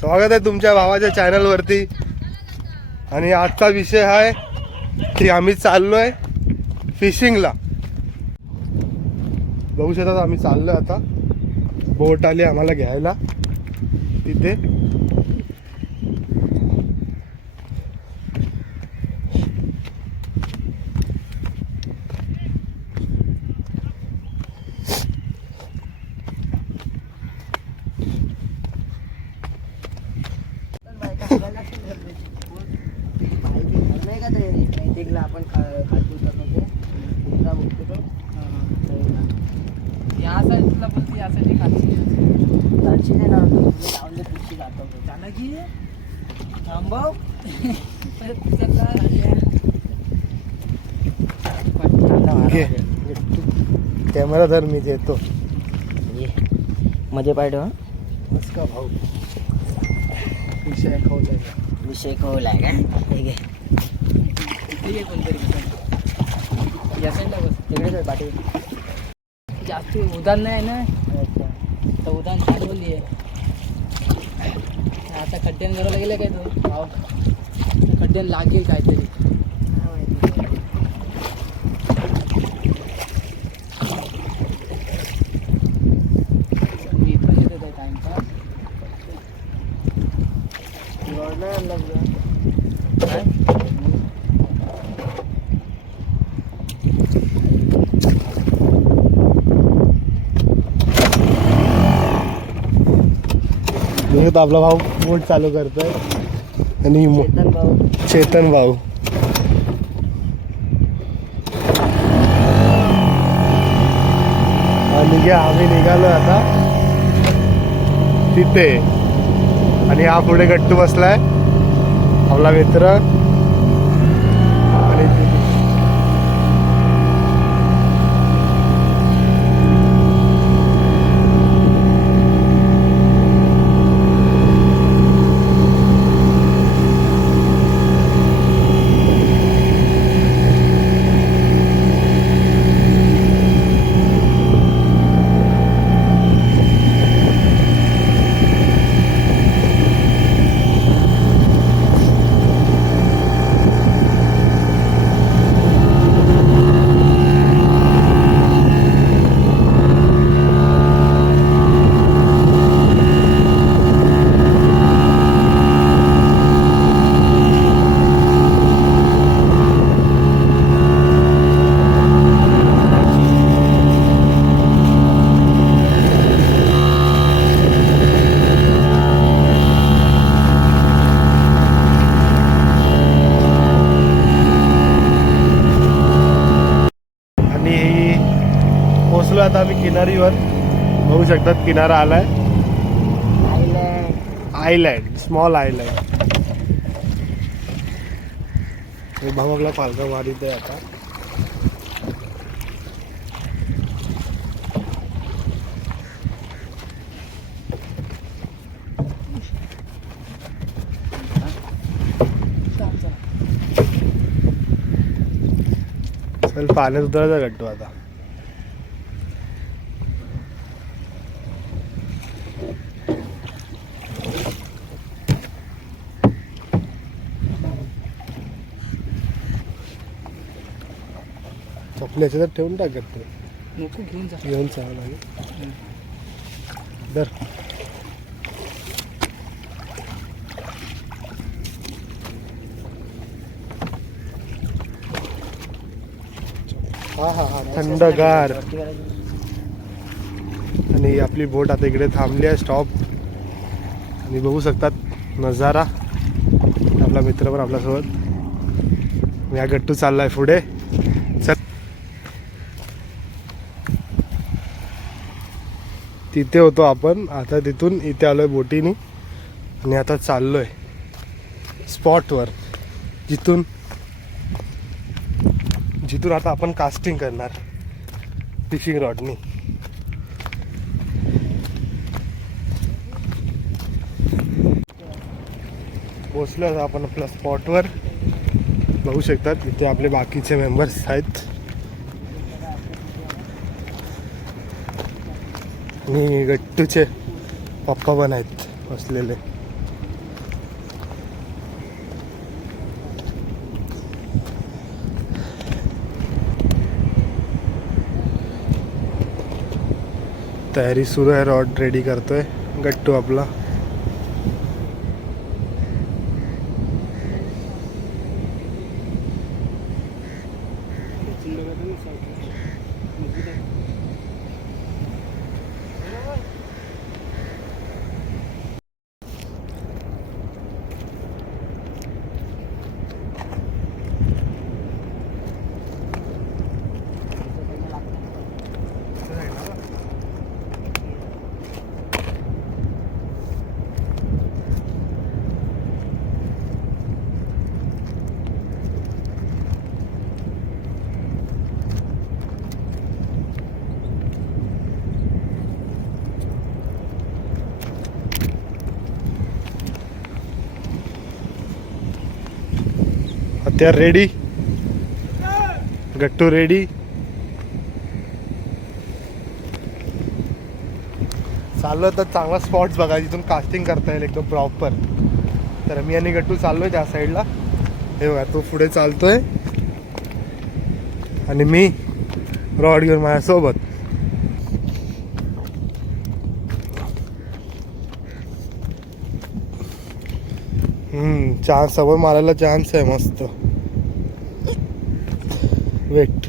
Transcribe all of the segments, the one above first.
स्वागत आहे तुमच्या भावाच्या चॅनलवरती. आणि आजचा विषय आहे की आम्ही चाललोय फिशिंगला. बघू शकता आम्ही चाललोय आता. बोट आली आम्हाला घ्यायला तिथे. आपण खातो या साईडला बोलते, या साईडला खाली दालची नाही लावले पिशी जातो की थांबव. कॅमेरा धर मी देतो. मध्ये पाहिजे बस का भाऊ, विषय खवलाय का? कोणतरी या साईडला बस, तिकडे पाठी जास्त उदान नाही ना. तर उदान छान बोलली आहे. आता खड्ड्यान करायला गेलं काय तो भाव, खड्ड्यान लागेल काहीतरी. मी पण येतो काय टाइमपास. काय आपला भाऊ बोट चालू करतोय. आणि चेतन भाऊ आणि आम्ही निघालो आता तिथे. आणि हा पुढे गट्टू बसलाय आपला मित्र. पोचलो आता आम्ही किनारीवर. बघू शकतात किनारा आलाय. Island, small island. भाऊ आपला पालका मारित आहे आता. चल पाण्यात उतरायचा गट्टू आता. चपली याच्यात ठेवून टाकत ते नको घेऊन चालू लागेल. दर हा हा हा थंडगार. आणि आपली बोट आता इकडे थांबली आहे स्टॉप. आणि बघू शकतात नजारा. आपला मित्र पण आपल्यासोबत. या गट्टू चाललाय पुढे. तिथे होतो आपण, आता तिथून इथे आलोय बोटीनी. आणि आता चाललोय स्पॉटवर जिथून आता आपण कास्टिंग करणार फिशिंग रॉडनी. पोचलो आता आपण आपल्या स्पॉटवर. बघू शकतात इथे आपले बाकीचे मेंबर्स आहेत. आणि गट्टूचे पप्पा पण आहेत बसलेले. तयारी सुरू आहे, रॉड रेडी करतोय गट्टू आपला. हत्यार रेडी, गट्टू रेडी. चाललो तर चांगला स्पॉट्स बघा जिथून कास्टिंग करता येईल एकदम प्रॉपर. तर मी आणि गट्टू चाललोय त्या साईडला. हे बघा तो पुढे चालतोय आणि मी रॉड घेऊन माझ्यासोबत. चान्स समोर मारायला चान्स आहे मस्त. वेट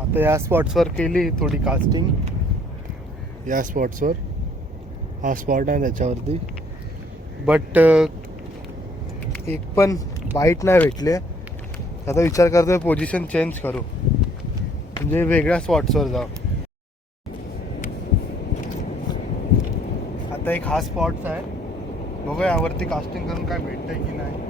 आता या स्पॉट्सवर केली थोडी कास्टिंग. या स्पॉट्सवर हा स्पॉट आहे त्याच्यावरती, बट एक पण बाईट नाही भेटले. आता विचार करतोय पोझिशन चेंज करू, म्हणजे वेगळ्या स्पॉट्सवर जाऊ. आता एक हा स्पॉट्स आहे, बघूया यावरती कास्टिंग करून काय भेटतंय की नाही.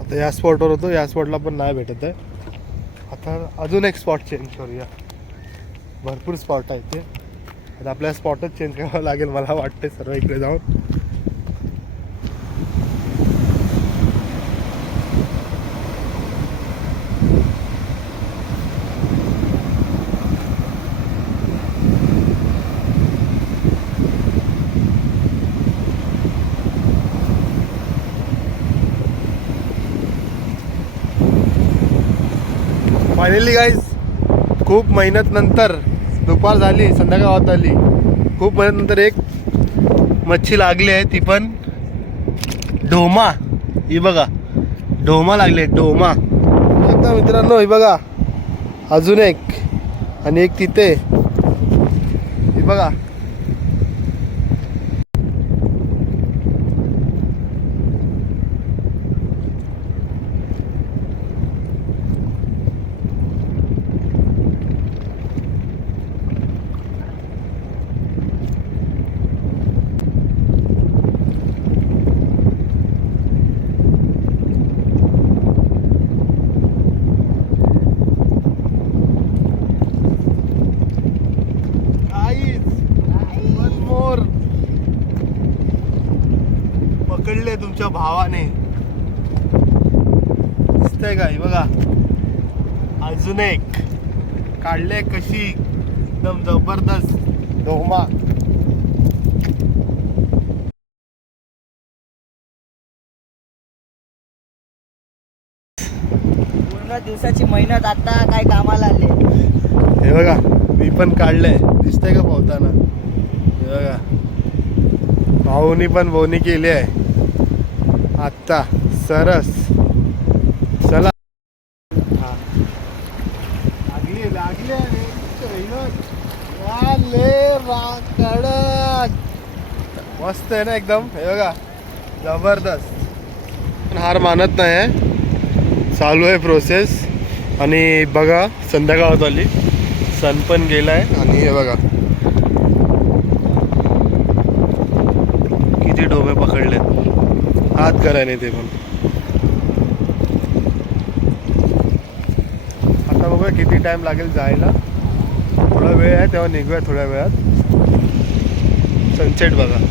आता या स्पॉटवर होतो, या स्पॉटला पण नाही भेटत आहे. आता तर अजून एक स्पॉट चेंज करूया. भरपूर स्पॉट आहे ते. आता आपल्याला स्पॉटच चेंज करावं लागेल मला वाटते सर्व इकडे जाऊन. फायनली गाईज खूप मेहनत नंतर दुपार झाली, संध्याकाळ होत आली, खूप मेहनत नंतर एक मच्छी लागली आहे. ती पण ढोमा. ही बघा ढोमा लागले, ढोमा. आता मित्रांनो ही बघा अजून एक आणि एक तिथे. ही बघा पकडले तुमच्या भावाने. दिसतंय का? बघा अजून एक काढले. कशी एकदम जबरदस्त ढोमा. पूर्ण दिवसाची मेहनत आता काय कामाला आले. हे बघा मी पण काढलंय. दिसतंय का पोहताना? हे बघा भाऊनी पण बोनी केली आहे आत्ता. सरस. चला लागली लागली कडक. मस्त आहे ना एकदम. हे बघा जबरदस्त. पण हार मानत नाही आहे, चालू आहे प्रोसेस. आणि बघा संध्याकाळ होत आली, सन पण गेलाय. आणि हे बघा किती डोबे पकडले, हात करायने ते पण. आता बघूया किती टाइम लागेल जायला. थोडा वेळ आहे तेव्हा निघूया थोड्या वेळात. सनसेट बघा.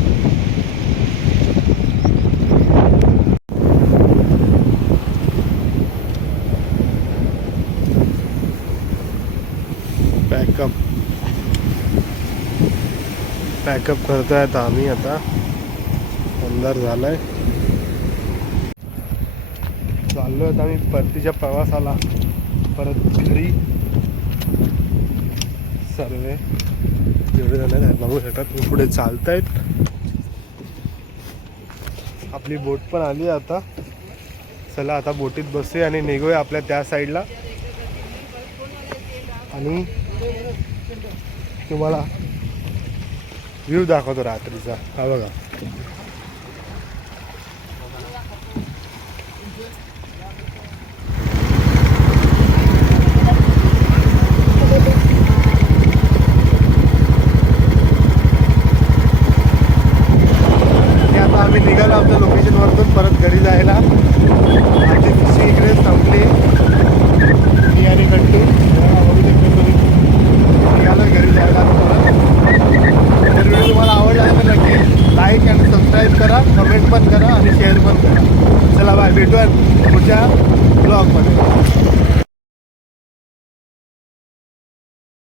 पॅकअप करतोय आता आम्ही. आता अंधार झालाय. चाललोय आता आम्ही परतीच्या प्रवासाला परत घरी. सर्व जेवढे जण आहेत बघू शकतात पुढे चालतायत. आपली बोट पण आली आता. चला आता बोटीत बसूया आणि निघूया आपल्या त्या साईडला. आणि तुम्हाला व्ह्यू दाखवतो रात्रीचा. हा बघा आता आम्ही निघालो आमच्या लोकेशनवरतून परत घरी जायला. आमची फिशिंग इकडे संपली. मी आणि गट्टू निघालो घरी जायला. जर व्हिडिओ तुम्हाला आवडला तर नक्की लाईक आणि सबस्क्राईब करा, कमेंट पण करा आणि शेअर पण करा. चला बाय, भेटूया पुढच्या ब्लॉगमध्ये.